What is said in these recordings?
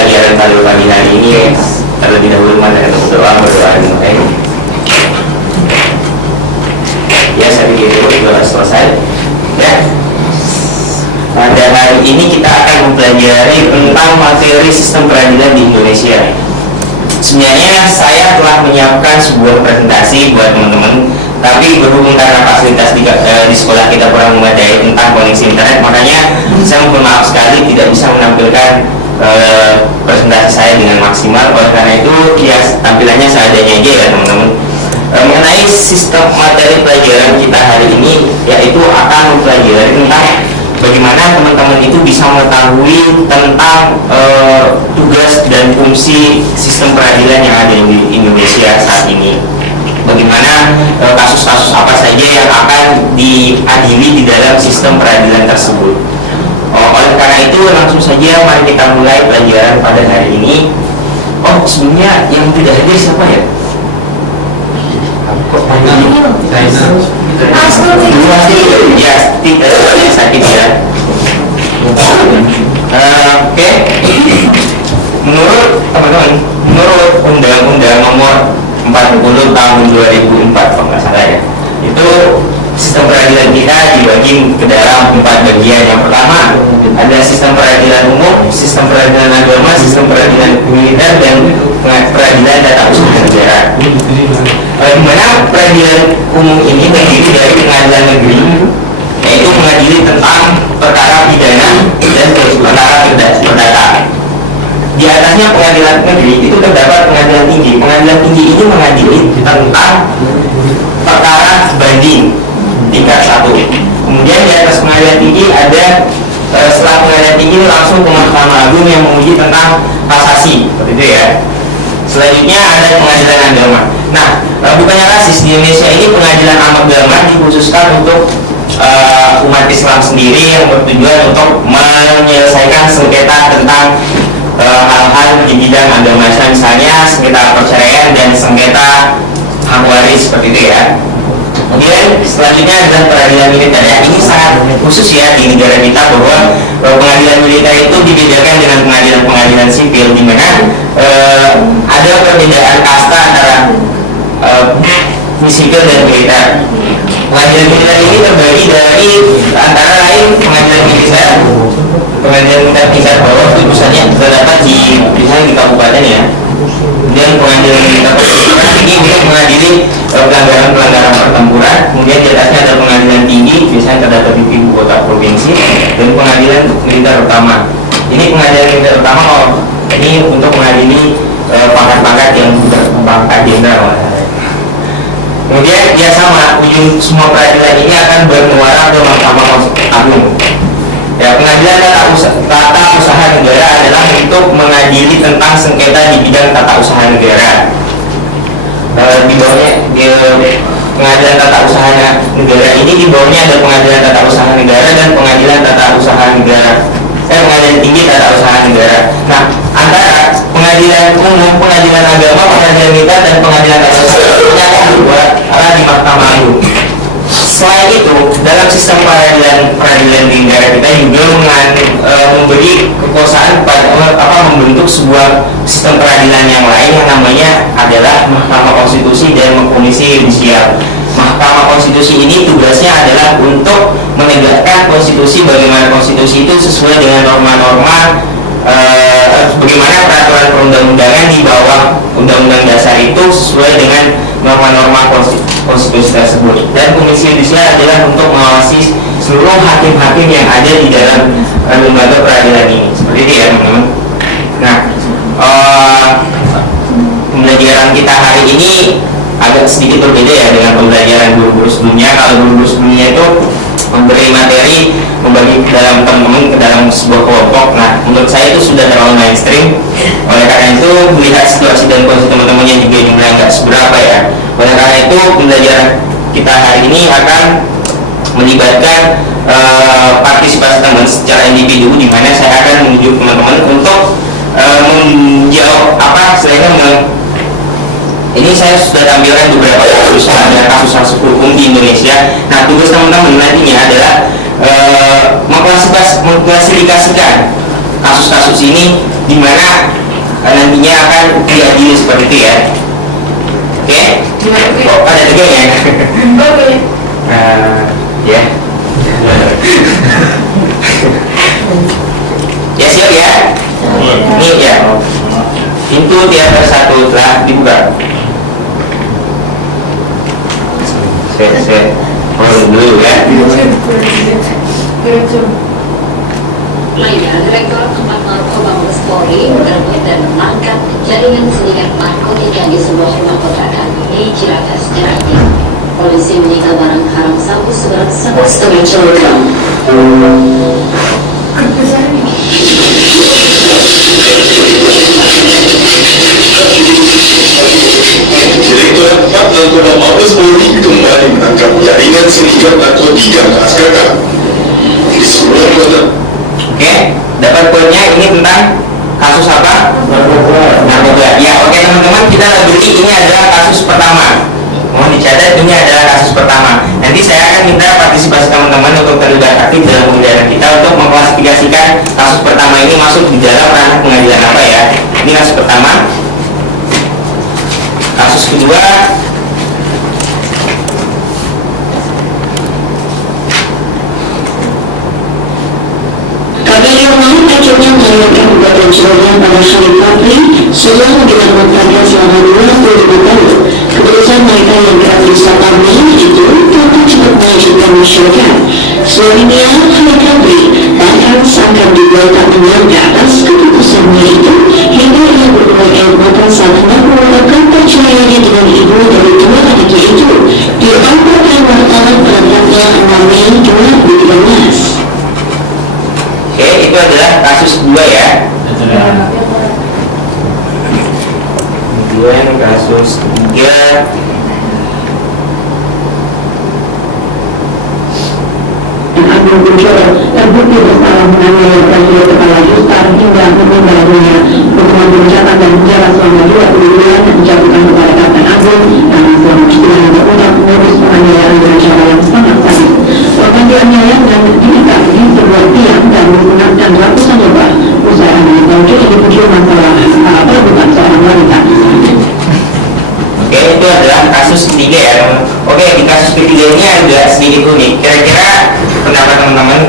pembelajaran pada pagi hari ini. Terlebih dahulu mari kita berdoa dimulai. Ya, saya pikir itu sudah selesai. Ya. Pada hari ini kita akan mempelajari tentang materi sistem peradilan di Indonesia. Sebenarnya saya telah menyiapkan sebuah presentasi buat teman-teman, tapi berhubung karena fasilitas di sekolah kita kurang memadai tentang koneksi internet, makanya saya mohon maaf sekali tidak bisa menampilkan presentasi saya dengan maksimal. Oleh karena itu ya tampilannya seadanya aja ya teman-teman. Mengenai sistem materi pelajaran kita hari ini, yaitu akan mempelajari tentang bagaimana teman-teman itu bisa mengetahui tentang tugas dan fungsi sistem peradilan yang ada di Indonesia saat ini. Bagaimana kasus-kasus apa saja yang akan diadili di dalam sistem peradilan tersebut. Oleh karena itu langsung saja mari kita mulai pelajaran pada hari ini. Sebelumnya yang tidak hadir siapa ya? Ya, sakit ya. Oke. Menurut teman-teman, menurut Undang-Undang Nomor 40 Tahun 2004 kalau nggak salah ya, itu sistem peradilan kita dibagi ke dalam 4 bagian. Yang pertama ada sistem peradilan umum, sistem peradilan agama, sistem peradilan militer, dan peradilan tata usaha negara. Dimana peradilan umum ini terdiri dari pengadilan negeri, yaitu mengadili tentang perkara pidana dan perkara perdata. Di atasnya pengadilan negeri itu terdapat pengadilan tinggi. Pengadilan tinggi ini mengadili tentang perkara banding tingkat 1. Kemudian di atas pengadilan tinggi ada setelah pengadilan tinggi langsung ke Mahkamah Agung yang menguji tentang kasasi, seperti itu ya. Selanjutnya ada pengadilan agama. Nah, bukannya rasis, di Indonesia ini pengadilan agama dikhususkan untuk umat Islam sendiri yang bertujuan untuk menyelesaikan sengketa tentang hal-hal di bidang agama Islam, misalnya sengketa perceraian dan sengketa hak waris, seperti itu ya. Kemudian selanjutnya adalah peradilan militer. Ya, ini sangat khusus ya di negara kita, bahwa pengadilan militer itu dibedakan dengan pengadilan sipil, di mana ada perbedaan kasta antara sipil dan militer. Pengadilan militer ini terbagi dari antara lain pengadilan militer tingkat bawah, itu pusatnya terdapat di misalnya di kabupaten ya. Kemudian pengadilan militer tinggi untuk mengadili pelanggaran pertempuran. Kemudian di atasnya ada pengadilan tinggi, biasanya terdapat di ibu kota provinsi, dan pengadilan militer utama. Ini pengadilan militer utama ini untuk mengadili pangkat-pangkat yang sudah pangkat jenderal. Kemudian ya sama, ujung semua peradilan ini akan bermuara ke Mahkamah Agung. Ya, pengadilan tata usaha negara adalah untuk mengadili tentang sengketa di bidang tata usaha negara. Di bawahnya pengadilan tata usaha negara ini, di bawahnya ada pengadilan tata usaha negara dan pengadilan tata usaha negara. Pengadilan tinggi tata usaha negara. Nah, antara pengadilan umum, pengadilan agama, pengadilan militer, dan pengadilan tata usaha negara akan dibuat di Mahkamah Agung. Selain itu, dalam sistem peradilan di negara kita juga memberi kekuasaan pada membentuk sebuah sistem peradilan yang lain yang namanya adalah Mahkamah Konstitusi dan Komisi Yudisial. Mahkamah Konstitusi ini tugasnya adalah untuk menegakkan konstitusi, bagaimana konstitusi itu sesuai dengan norma-norma, bagaimana peraturan perundang-undangan di bawah Undang-Undang Dasar itu sesuai dengan norma-norma konstitusi tersebut. Dan Komisi Yudisial adalah untuk mengawasi seluruh hakim-hakim yang ada di dalam lembaga peradilan ini. Seperti itu ya teman-teman. Nah, pembelajaran kita hari ini agak sedikit berbeda ya dengan pembelajaran guru-guru sebelumnya. Kalau guru-guru sebelumnya itu memberi materi, membagi ke dalam teman-teman ke dalam sebuah kelompok. Nah, menurut saya itu sudah terlalu mainstream. Oleh karena itu, melihat situasi dan kondisi teman-teman yang juga jumlahnya nggak seberapa ya. Oleh karena itu, pembelajaran kita hari ini akan melibatkan partisipasi teman secara individu, di mana saya akan menunjuk teman-teman untuk menjawab ini saya sudah tampilkan beberapa kasus hukum di Indonesia. Nah, tugas teman-teman nantinya adalah mengklasifikasikan kasus-kasus ini di mana nantinya akan diadili seperti itu ya. Oke? Oh, ada tiga ya? Oke. Ya. Ya siap ya? Ini ya. Pintu teater 1 telah dibuka. Saya dulu ya. Lainnya, Direktur Tempat Narkoba Mabes Polri menggerebek dan menangkap jaringan sindikat narkotika di sebuah rumah kontrakan di Ciracas, Jawa Timur. Polisi menyita barang haram sabu seberat 1,5 kilogram. Direktur Tempat Narkoba Mabes Polri kembali menangkap jaringan sindikat narkotika khas kakak di sebuah kota. Oke, dapat poinnya ini tentang kasus apa? Narkoba. Ya, oke teman-teman, kita beli ini adalah kasus pertama. Mohon dicatat, ini adalah kasus pertama. Nanti saya akan minta partisipasi teman-teman untuk terlibat aktif dalam pembelajaran kita untuk mengklasifikasikan kasus pertama ini masuk di dalam ranah pengadilan apa ya. Ini kasus pertama. Kasus kedua, KPK menarik akhirnya melayangkan gugatan cerai pada hari Kapri setelah mendengar kontraknya selama 25 tahun. Keputusan mereka yang kerap disapami itu tentu cukup mengejutkan masyarakat. Selanjutnya, hari Kapri bahkan seakan dibuat tak menyangka atas keputusannya itu hingga ia berbuat air mata saat hendak mengungkapkan perceraiannya dengan ibu dari dua anaknya itu. Dilaporkan wartawan pada tanggal 6 Mei 2013. oke, itu adalah kasus kedua ya. Kemudian kasus ketiga, Agung Buncoro terbukti bersalah menganiaya Presiden Kepala Justar hingga meninggal dunia. Hukuman pemecatan dan penjara selama 20 bulan dijatuhkan kepada Kapten Agung karena selama persidangan terungkap modus penganiayaan dengan cara yang sangat sadis. Korban dianiaya dan diikat di sebuah tiang dan menggunakan ratusan lebah. Usai adanya baucur dipicu masalah perebutan seorang wanita. oke, itu adalah kasus ketiga ya. Oke, di kasus ketiga ini agak sedikit unik. Kira-kira pendapat teman-teman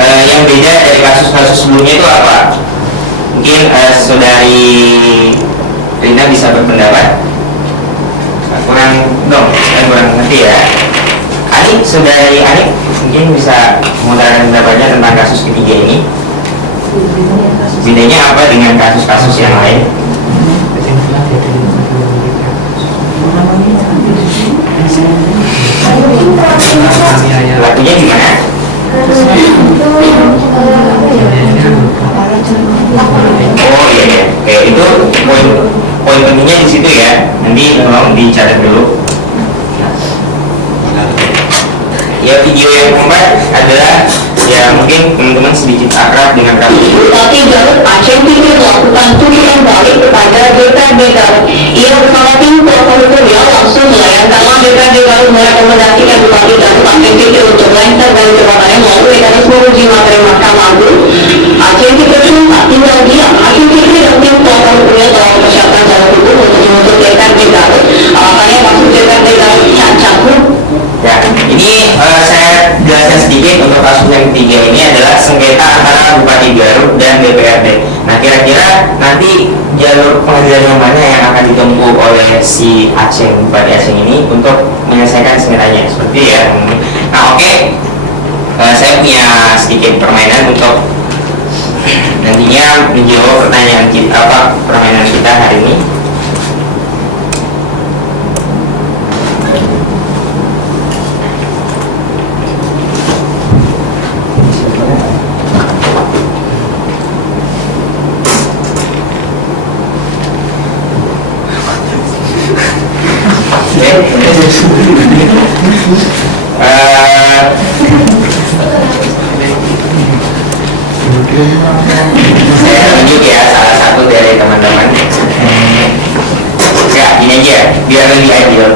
yang beda dari kasus-kasus sebelumnya itu apa? Mungkin saudari Rina bisa berpendapat. Kurang dong, kurang ngerti ya. Ani, saudari Ani mungkin bisa mengutarakan pendapatnya tentang kasus ketiga ini. Bedanya apa dengan kasus-kasus yang lain? Lakunya gimana? Oh iya ya, oke, itu poin pentingnya di situ ya. Nanti tolong dicatat dulu. Ya, video yang keempat adalah ya mungkin teman-teman sedikit akrab dengan kasus itu. Bupati Garut Aceh Timur melakukan tuntutan balik kepada DPRD Garut. Ia bersama tim kuasa hukumnya langsung melayangkan DPRD Garut merekomendasikan Bupati Garut Aceh Timur untuk lengser dari jabatannya melalui mekanisme uji materi Mahkamah Agung. Aceh Timur pun tak tinggal diam. Aceh Timur dan tim kuasa hukumnya telah mempersiapkan jalan hukum untuk menuntut DPRD Garut. Alasannya maksud DPRD Garut cacat. Ya, ini saya jelaskan sedikit untuk kasus yang ketiga ini adalah sengketa antara Bupati Garut dan DPRD. Nah, kira-kira nanti jalur pengadilan yang mana yang akan ditempuh oleh si Aceh, Bupati Aceh ini untuk menyelesaikan sengketanya seperti ya. Nah, oke, saya punya sedikit permainan untuk nantinya menjawab pertanyaan kita, permainan kita hari ini. Saya tunjuk ya salah satu dari teman-teman. Ya, ini aja biar lebih adil,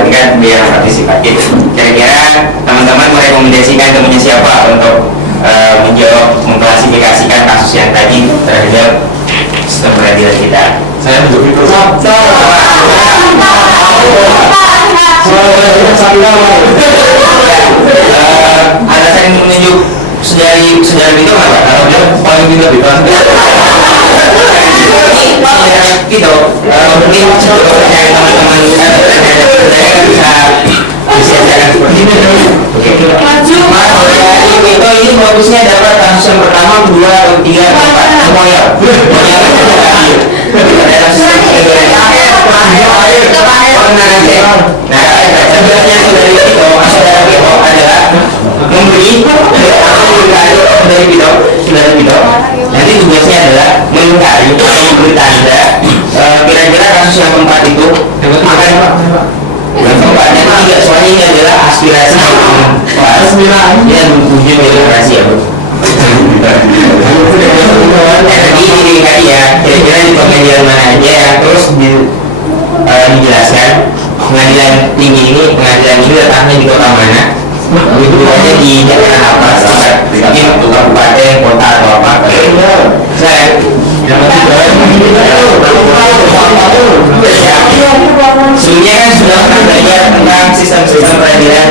ini kan biar partisipatif. Kira-kira teman-teman merekomendasikan temannya siapa untuk menjawab, mengklasifikasikan kasus yang tadi terhadap sistem peradilan kita. Saya menunjuk itu. Ada saya menunjuk sejarah itu apa? Kalau dia paling tidak di kelas gitu. Mungkin yang teman-teman saya bisa disiapkan seperti itu. Oke. Mas, itu ini bagusnya dapat kasus yang pertama, kedua, ketiga, keempat, semua ya. Ada kasus yang kedua. Nah, sebenarnya dari itu saudara Vito adalah memberi dari Vito. Nanti tugasnya adalah melengkapi atau memberi tanda kira-kira kasus yang keempat itu akan yang keempatnya tidak, soalnya ini adalah aspirasi dan ujung demokrasi ya Bu. Jadi ini tadi ya, kira-kira di pengadilan mana aja yang terus dijelaskan pengadilan tinggi ini, pengadilan ini letaknya di kota mana, kedudukannya di daerah apa, mungkin kabupaten, kota atau apa. Saya sebelumnya kan sudah pernah belajar tentang sistem-sistem peradilan.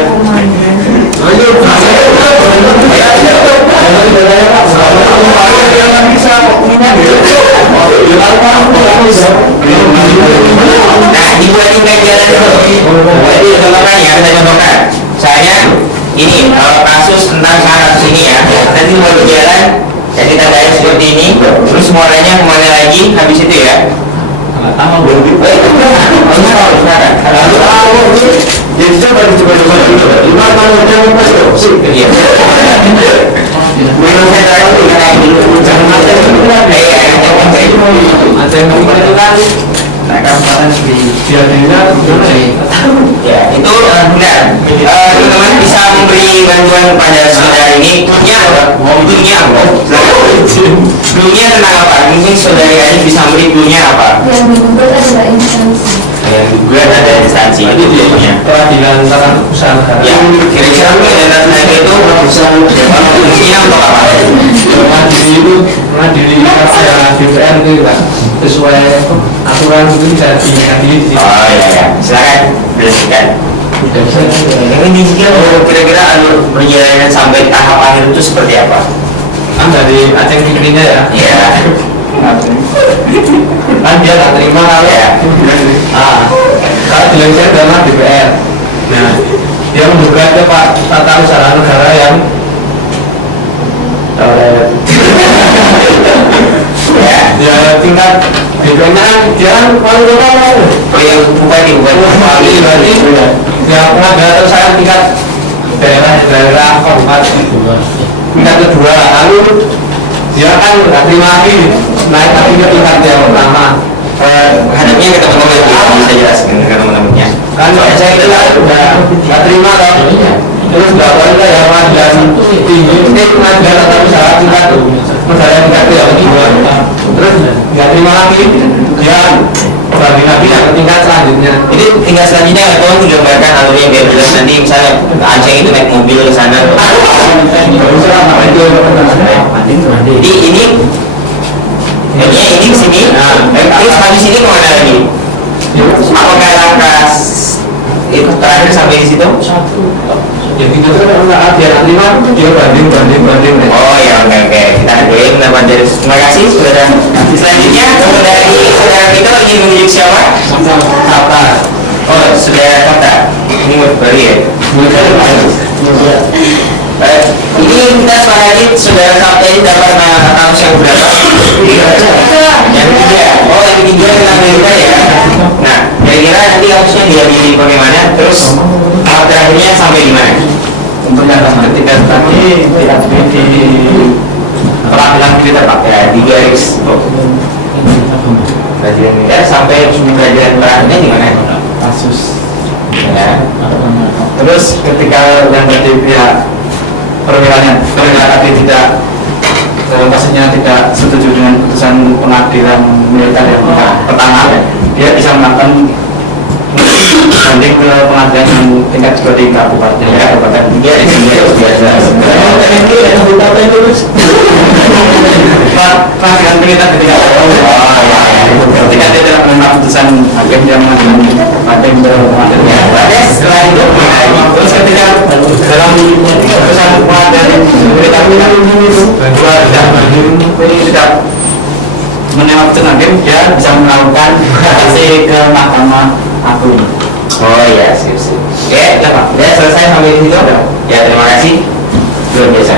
Nah, dibuatin pelajaran dulu. Jadi contohkan ya, saya contohkan. Saya ini kasus tentang kasus ini ya. Nanti mau berjalan, saya kita tanya seperti ini. Terus muaranya kemana lagi? Habis itu ya. Jadi coba dicoba dulu. Gimana cara masuk? Iya. Menurut saya tahu kayak dulu jangan macam ada yang mengatakan nah kampanye di biadanya ya itu benar. Teman-teman bisa memberi bantuan kepada saudara ini punya dulunya tentang apa? Mungkin saudara ini bisa memberi dulunya apa? Yang digugat adalah instansi. Yang digugat ada instansi itu dulunya peradilan tata usaha negara. Ya kira-kira peradilan tata itu fungsinya untuk apa? Mengadili kerja DPR itu Pak, sesuai aturan itu bisa diadili di sini. Oh iya, silakan jelaskan. Ini kira-kira perjalanan sampai tahap akhir itu seperti apa? Kan dari Aceh Fikrinya ya. Iya. Kan dia tak terima kalau Ya. kalau dilengsir dalam DPR. Nah, dia menggugat ke Pak Tata Usaha Negara yang ya tingkat DPR-nya dia kan paling lama. Oh yang bupati Berarti ya pengadilan saya tingkat daerah kabupaten tingkat kedua, lalu dia kan nggak terima lagi, naik lagi ke tingkat yang pertama. hadapnya ke teman-teman bisa jelaskan ke teman-temannya. Kan saya kira udah nggak terima kan, terus nggak boleh ya pengadilan tinggi, pengadilan tata usaha tingkat yang kedua, terus nggak terima lagi, dia banding lagi yang tingkat selanjutnya. Ini tinggal selanjutnya tolong digambarkan alurnya biar jelas nanti misalnya Aceh itu naik mobil ke sana. Jadi ini ke sini, terus habis ini kemana lagi? Apakah langkah itu terakhir sampai di situ? Yang tiga itu kan nggak ada yang terima, dia banding. Oh ya oke kita hargai pendapat dari. Terima kasih saudara. Selanjutnya saudara kita ingin menunjuk siapa? Apa? Oh saudara Kata. Ini baru ya. Ini kita sepakati saudara Sabta ini dapat kasus yang berapa? Yang ketiga. Oh yang ketiga tentang Amerika ya. Nah kira-kira nanti kasusnya diadili bagaimana? Terus terakhirnya sampai di mana? Untuk yang ketika tadi tidak di peradilan kita Pak Ya di garis peradilan militer sampai peradilan terakhirnya di mana? kasus. Ya. Terus ketika yang tadi pihak perwira tadi tidak maksudnya tidak setuju dengan putusan pengadilan militer yang pertama, dia bisa melakukan nanti ke pengadilan yang tingkat seperti kabupaten ya kabupaten Iya, di sini harus biasa. pengadilan tingkat ketika ketika dia tidak menerima putusan hakim yang mengadili pada pengadilan Ya, pada setelah itu terus ketika dalam putusan pengadilan beritahu bahwa tidak menerima putusan hakim dia bisa melakukan kasasi ke Mahkamah Agung. oh iya, sip. Oke, udah selesai sampai di situ. Ya, terima kasih. Luar biasa.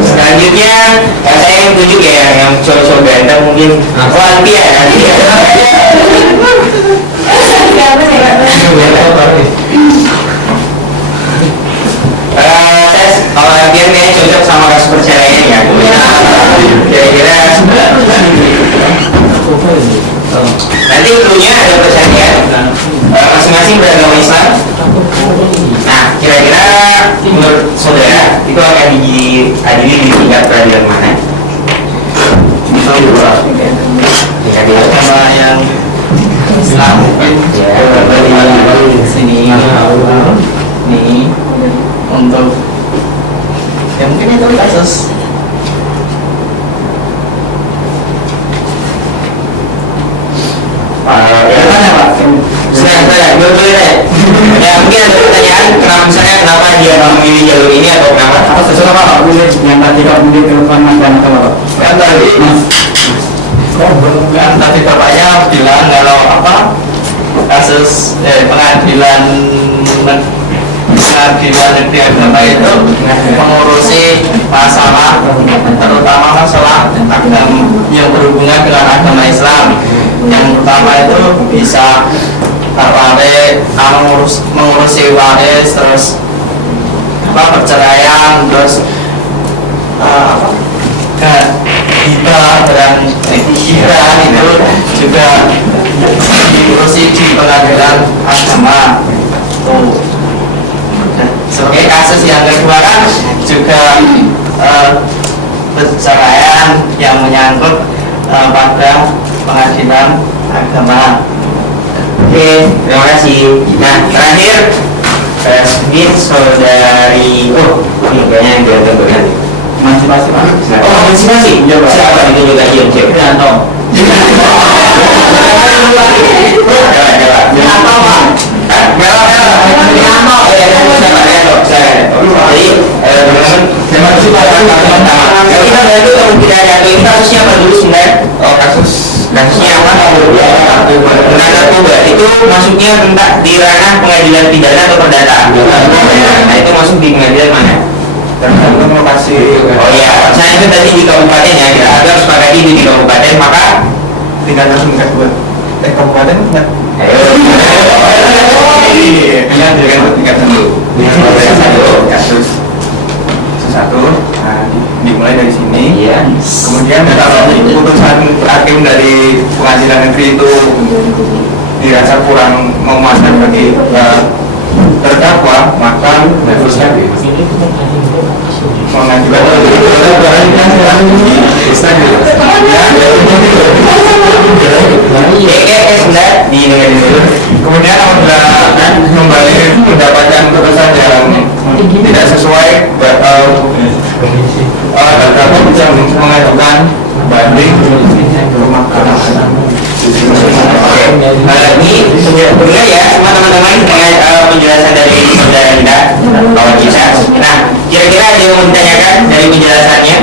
Selanjutnya, saya yang tunjuk ya, yang cowok-cowok ganteng mungkin. Oh, nanti ya. Kalau Alfian kayaknya cocok sama kasus perceraian ya. Kira-kira nanti klunya ada perceraian masing-masing beragama Islam. Nah, kira-kira menurut saudara itu akan diadili di tingkat peradilan mana? Tingkat dua Sama yang Islam mungkin ya, dari sini ini untuk ya mungkin itu kasus ya mana Pak? Saya dulu deh. Ya mungkin ada pertanyaan kenapa dia memilih jalur ini atau kenapa? apa sesuatu Pak boleh yang tadi Pak boleh telepon dan apa Pak? Kan tadi Kan tadi bapaknya bilang kalau apa kasus pengadilan negeri agama itu mengurusi masalah terutama masalah yang berhubungan dengan agama Islam. Yang pertama itu bisa mengurusi waris, terus perceraian, terus hibah dan hibah itu juga diurusi di pengadilan agama. Sebagai kasus yang kedua kan juga perceraian yang menyangkut pada pengadilan agama. Oke, terima kasih. Nah, terakhir mungkin saudari, ini kayaknya yang dia tentukan. Masih-masih Pak. Oh, masih. Siapa itu juga iya, cek. Prianto. Prianto, Pak. Prianto. Jadi, teman-teman, terima kasih teman-teman. Kita bantu kalau tidak ada ini kasusnya apa dulu sebenarnya? Oh, kasusnya apa? Narkoba itu masuknya tentang di ranah pengadilan pidana atau perdata. Nah, itu masuk di pengadilan mana? Tergantung lokasi. Oh iya, saya itu tadi di kabupaten ya, kita agak sepakati itu di kabupaten, maka Tingkat kedua. Kabupaten enggak? ayo. Iya, dengan tingkat satu. Kasus satu. Nah, dimulai dari sini. Iya. Kemudian kalau putusan hakim dari pengadilan negeri itu dirasa kurang memuaskan bagi terdakwa, maka harusnya mengajukan Sebentar di negara dulu. kemudian apabila kembali mendapatkan putusan yang tidak sesuai terdakwa bisa mengajukan banding ke mahkamah. Ini benar ya semua teman-teman dengan penjelasan dari saudara kita kawan kita. Nah, kira-kira ada yang mau ditanyakan dari penjelasannya?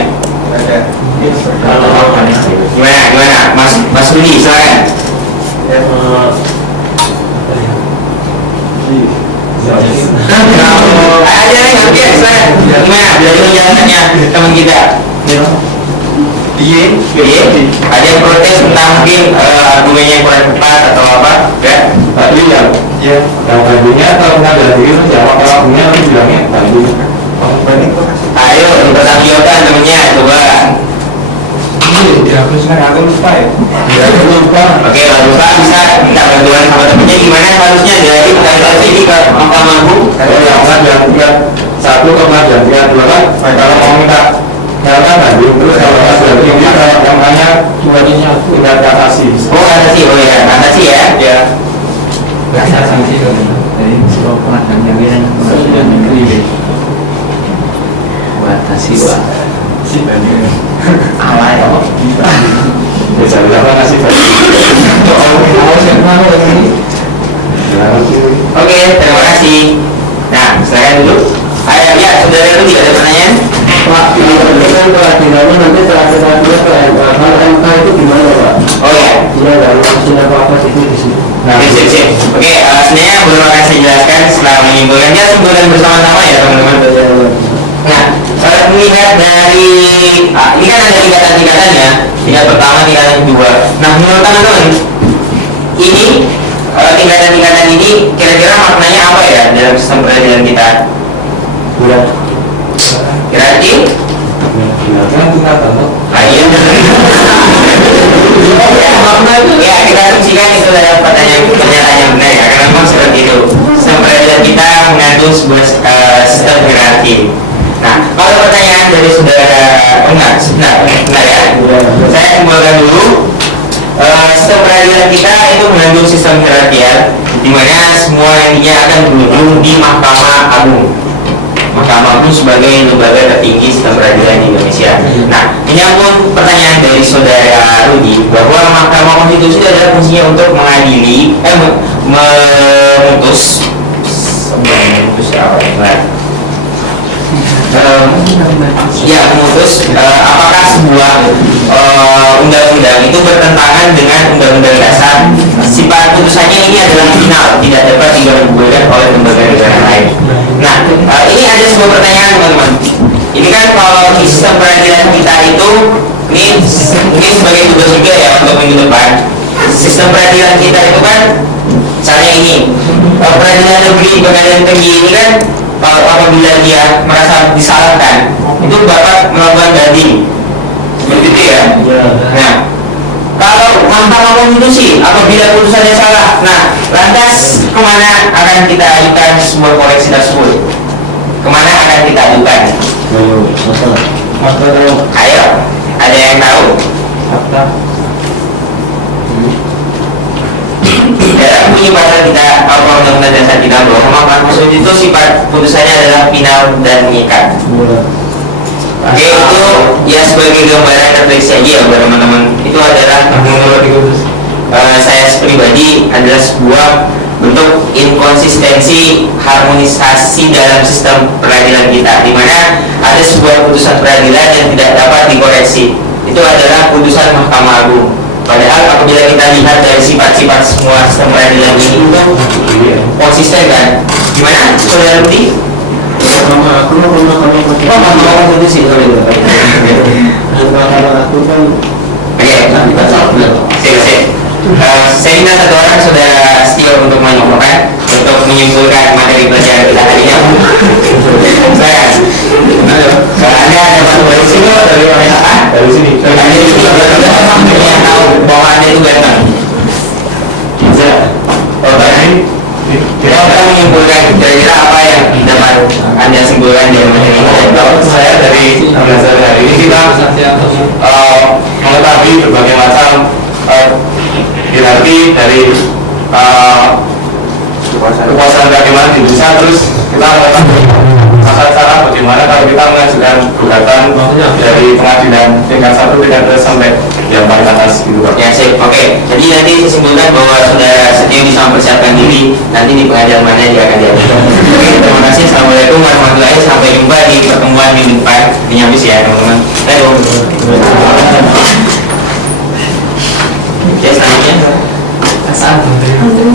Gimana Mas Rudi, silakan. Ada yang oke, silakan. Gimana dari penjelasannya teman kita? Iya. Ada yang protes tentang mungkin argumennya kurang tepat atau apa? Enggak? Tadi yang bandingnya kalau nggak ada diri jawab kalau punya harus bilangnya banding. Ayo, dipertanggungjawabkan temennya, coba. Ya, terus kan aku lupa ya. Lupa. Oke, kalau lupa bisa minta bantuan sama temennya gimana harusnya dari pertanyaan ini ke Mahkamah Agung. Kalau yang pengadilan tingkat satu ke pengadilan tingkat dua kan, kalau mau minta nyatakan banding terus kalau pengadilan tinggi yang namanya tingkat kasasi. Oh, kasasi, oh ya, kasasi ya. Ya. Rasa sanksi dari sebuah pengadilan yang sudah negeri batasi wah ala ya bisa berapa nasib Oke, terima kasih. Nah, silakan dulu. Ayo, ya, saudara itu tidak ada pertanyaan? Pak, kalau tinggalnya nanti setelah kalau MK itu gimana Pak? Oh ya, Iya, dari hasil apa itu di sini. oke, sip. Oke, sebenarnya belum akan saya jelaskan setelah menyimpulkannya simpulkan bersama-sama ya teman-teman. Nah, kalau melihat dari ini kan ada tingkatan-tingkatannya, tingkat pertama, tingkatan kedua. Nah, menurut teman-teman, ini tingkatan-tingkatan ini kira-kira maknanya apa ya dalam sistem peradilan kita? Kira-kira? Kan kita tahu. Iya. Ya, kita asumsikan itu adalah pernyataan yang benar ya, karena memang seperti itu. Sistem peradilan kita mengandung sebuah sistem hierarki. Nah, kalau pertanyaan dari saudara, benar ya. Saya kembalikan dulu. Sistem peradilan kita itu mengandung sistem hierarkial, di mana semua intinya akan berujung di Mahkamah Agung. Mahkamah Agung sebagai lembaga tertinggi sistem peradilan di Indonesia. Nah, menyambung pertanyaan dari saudara Rudi bahwa Mahkamah Konstitusi adalah fungsinya untuk mengadili, memutus apakah sebuah undang-undang itu bertentangan dengan undang-undang dasar. Sifat putusannya ini adalah final, tidak dapat digabungkan oleh lembaga negara lain. Nah, ini ada sebuah pertanyaan teman-teman. Ini kan kalau di sistem peradilan kita itu, ini mungkin sebagai tugas juga ya untuk minggu depan. Sistem peradilan kita itu kan misalnya ini, peradilan negeri, pengadilan tinggi ini kan apabila dia merasa disalahkan, itu bapak melakukan banding, seperti itu ya. Nah, kalau Mahkamah Konstitusi apabila putusannya salah, nah lantas kemana akan kita ajukan sebuah koreksi tersebut? Kemana akan kita ajukan? Ayo, ada yang tahu? Dalam bunyi pasal kita undang-undang dasar kita bahwa Mahkamah Konstitusi itu sifat putusannya adalah final dan mengikat. Oke, itu ya sebagai gambaran refleksi aja ya buat teman-teman. Itu adalah menurut saya pribadi adalah sebuah bentuk inkonsistensi harmonisasi dalam sistem peradilan kita, di mana ada sebuah putusan peradilan yang tidak dapat dikoreksi. Itu adalah putusan Mahkamah Agung. Padahal apabila kita lihat dari sifat-sifat semua sistem peradilan ini itu konsisten kan? Gimana, saudara Budi? Mahkamah Konstitusi kalau itu. Aku kan saya minta satu orang saudara Stio untuk menyimpulkan materi pelajaran kita hari ini. Saya ada dari sini dari sini yang tahu bahwa Anda itu ganteng. Kita akan menyimpulkan kira-kira apa yang dapat Anda simpulkan dari materi ini. saya dari belajar hari ini kita mengetahui berbagai macam hierarki dari kekuasaan kehakiman di Indonesia. Terus kita mengetahui cara bagaimana kalau kita mengajukan gugatan dari pengadilan tingkat 1 tingkat 2 sampai yang paling atas gitu Pak. Ya sip, oke. Jadi nanti saya simpulkan bahwa saudara Setio bisa mempersiapkan diri nanti di pengadilan mana dia akan jadi. Oke, terima kasih. Assalamualaikum warahmatullahi wabarakatuh. Sampai jumpa di pertemuan minggu depan. Ini habis ya teman-teman. Ya selanjutnya.